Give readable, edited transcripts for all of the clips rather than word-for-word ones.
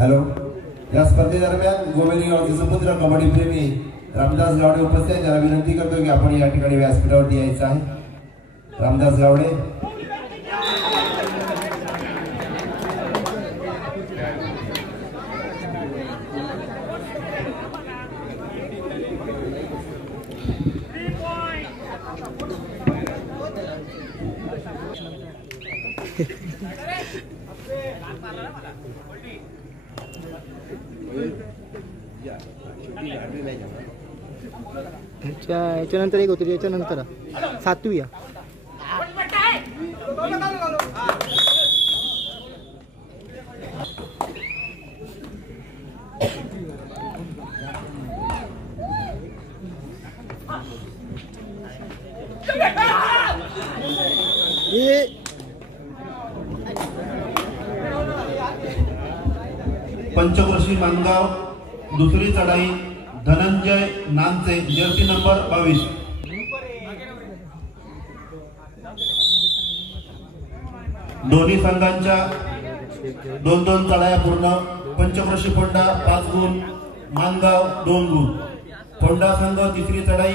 Hello, या स्पर्धेदरम्यान गोमेरी गावचे सुपुत्र कबड्डी प्रेमी रामदास गावडे उपस्थित आहेत. त्याला विनंती करतो की आपण या ठिकाणी व्यासपीठावरती यायचं आहे. रामदास गावडे. याच्यानंतर एक होती, याच्यानंतर 7वी पंचवर्षी मानगाव दुसरी चढाई धनंजय नानचे जर्सी नंबर 22. दोन्ही संघांच्या 2-2 चढाया पूर्ण. पंचवर्षी फोंडा 5 गुण, मानगाव 2 गुण. फोंडा संघ तिसरी चढाई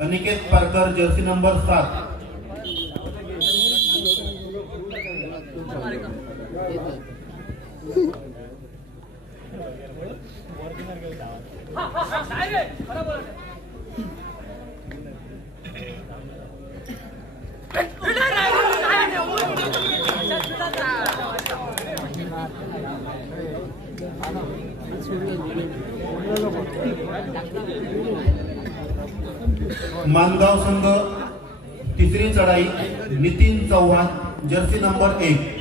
अनिकेत पारकर जर्सी नंबर 7. मानगाव संघ तिसरी चढाई नितीन चव्हाण जर्सी नंबर 1.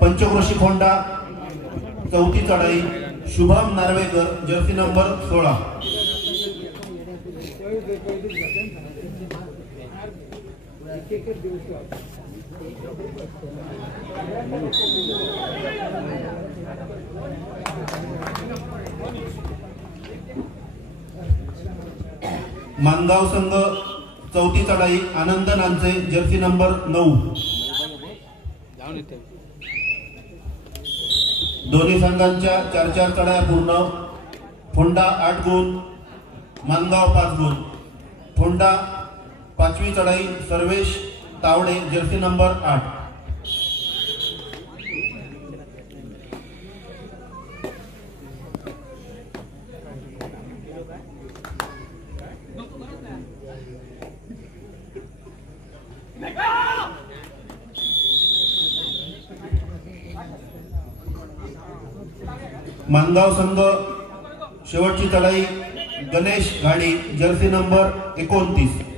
पंचक्रोशी फोंडा चौथी चढाई शुभम नार्वेकर जर्सी नंबर 16. मानगाव संघ चौथी चढाई आनंद नानचे जर्सी नंबर 9. दोन्ही संघांच्या 4-4 चढाया पूर्ण. फोंडा 8 गुण, मानगाव 5 गुण. फोंडा 5वी चढाई सर्वेश तावडे जर्सी नंबर 8. मानगाव संघ शेवटची चढाई गणेश घाडी जर्सी नंबर 29.